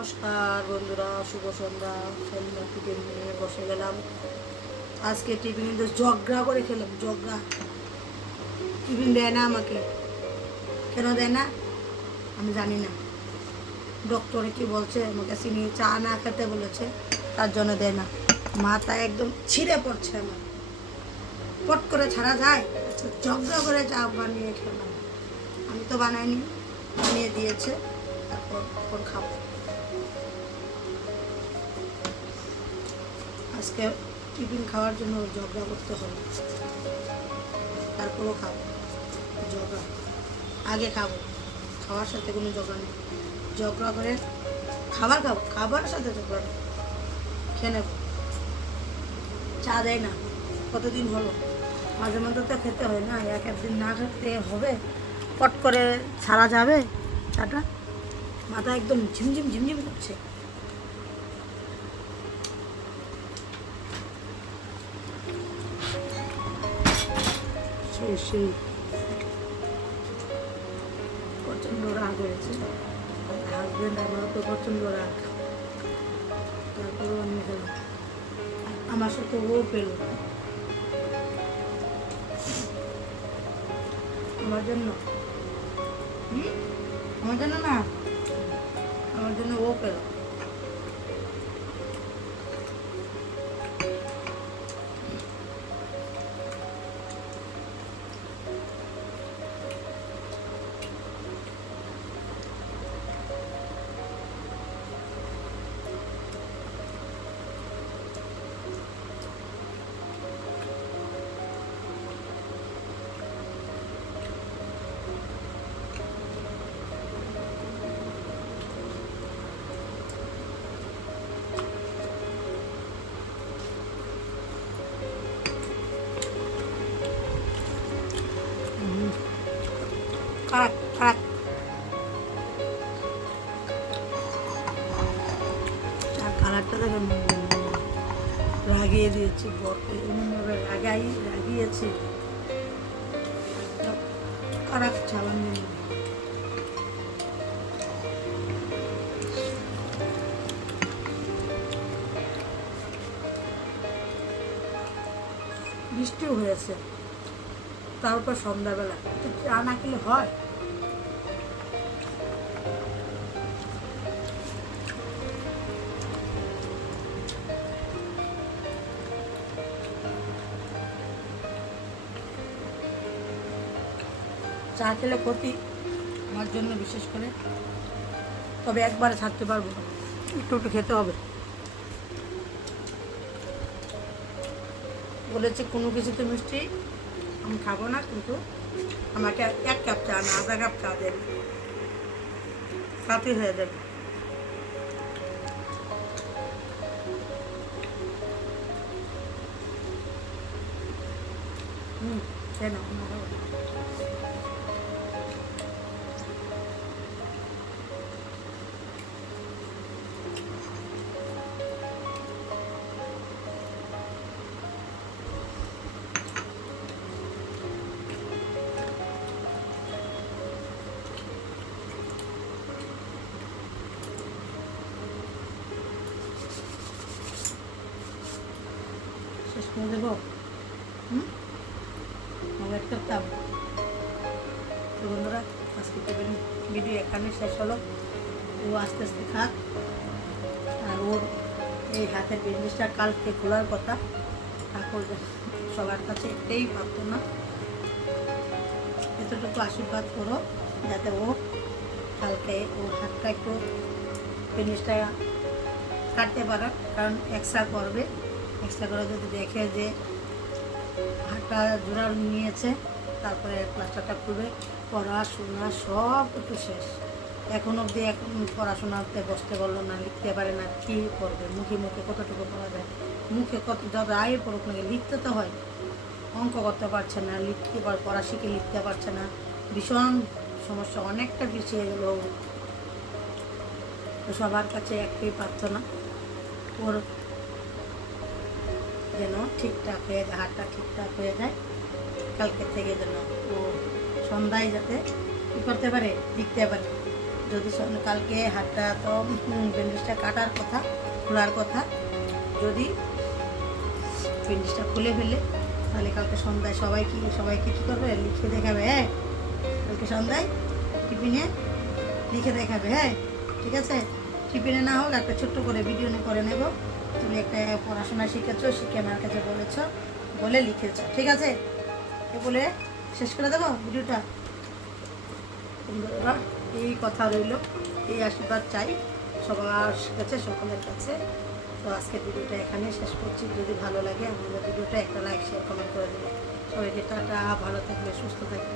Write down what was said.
নমস্কার বন্ধুরা, শুভ সন্ধ্যা। সন্ধ্যা টিফিন নিয়ে বসে গেলাম। আজকে টিফিন জগরা করে খেলাম জগরা টিফিন দেয় না আমাকে। কেন দেয় না? আমি জানি না। ডক্টরে কি বলছে? আমাকে চিনি, চা না খেতে বলেছে, তার জন্য দেয় না। মাথা একদম ছিঁড়ে পড়ছে আমার। পট করে ছাড়া যায় জগরা করে চা বানিয়ে খেলাম। আমি তো বানাইনি, বানিয়ে দিয়েছে, তারপর খাব। আজকে টিফিন খাওয়ার জন্য জগা করতে হবে। তারপরও খাব। জগা আগে খাব। খাওয়ার সাথে কোনো জগা নেই। জগা করে খাবার খাব। খাবার সাথে জগা নেই। খেয়ে নেব। চা দেয় না। কতদিন হলো? মাঝে মাঝে তো খেতে হয় না। এক একদিন না খেতে হবে। পট করে ছাড়া যাবে চাটা। মাথা একদম ঝিমঝিম ঝিমঝিম করছে। সেই সেই প্রচণ্ড রাগ হয়েছে। হাজব্যান্ড আমারও তো প্রচণ্ড রাগ। তারপরেও আমি গেলাম আমার সাথে ও পেল আমার জন্য? আমার জন্য না? আমার জন্য ও পেল খারাপ খারাপ আর কালারটা দেখেন রাগিয়ে দিয়েছে বরকে রাগাই রাগিয়েছে। খারাপ চালান। বৃষ্টিও হয়েছে। তারপর সন্ধ্যাবেলা। তো চা না খেলে হয়? চা খেলে ক্ষতি আমার জন্য বিশেষ করে। তবে একবারে থাকতে পারব না। একটু একটু খেতে হবে। বলেছে কোনো কিছুতে মিষ্টি আমি খাব না, কিন্তু আমাকে এক কাপ চা না, আধা কাপ চা দেবে। সাথে হয়ে যাবে। হুম কেন করে দেবো? হুম? চাপ তো বন্ধুরা, আজকে টিফিন ভিডিও এখানে শেষ হলো। ও আস্তে আস্তে খাক। আর ওর এই হাতের বিজনেসটা কালকে খোলার কথা। ঠাকুর সবার কাছে একটাই প্রার্থনা। এতটুকু আশীর্বাদ করো, যাতে ও কালকে ওর হাতটা একটু জিনিসটা কাটতে পারে। কারণ এক্সট্রা করবে। এক্সট্রা করে যদি দেখে যে হাতটা জোড়া নিয়েছে, তারপরে প্লাস্টারটা খুলবে পড়াশোনা সব একটু শেষ। এখন অবধি এখন পড়াশোনাতে বসতে পারল না, লিখতে পারে না, কী করবে, মুখে মুখে কতটুকু পড়া যায়? মুখে কত যত আয় পড়ুক না লিখতে তো হয়। অঙ্ক করতে পারছে না, লিখতে পার, পড়া শিখে লিখতে পারছে না। ভীষণ সমস্যা, অনেকটা পিছিয়ে গেল। সবার কাছে একটাই প্রার্থনা, ওর যেন ঠিকঠাক হয়ে যায়, হাতটা ঠিকঠাক হয়ে যায়। কালকে থেকে যেন ও সন্ধ্যায় যাতে কী করতে পারে, লিখতে পারে। যদি কালকে হাটটা তো ব্যান্ডেজটা কাটার কথা, খোলার কথা, যদি ব্যান্ডেজটা খুলে ফেলে, তাহলে কালকে সন্ধ্যায় সবাই কি, সবাইকে কী করবে? লিখে দেখাবে হ্যাঁ? কালকে সন্ধ্যায় টিফিনে লিখে দেখাবে হ্যাঁ? ঠিক আছে? টিফিনে না হোক, একটা ছোট্ট করে ভিডিও করে নেব। তুমি একটা পড়াশোনা শিখেছো, শিখে আমার কাছে বলেছ, বলে লিখেছো, ঠিক আছে? এ বলে শেষ করে দেবো ভিডিওটা? এই কথা রইল, এই আশীর্বাদ চাই সবার কাছে, সকলের কাছে। তো আজকের ভিডিওটা এখানে শেষ করছি। যদি ভালো লাগে আমাদের ভিডিওটা একটা লাইক শেয়ার কমেন্ট করে দেবে। সবাইকে টাটা, ভালো থাকবে, সুস্থ থাকবে।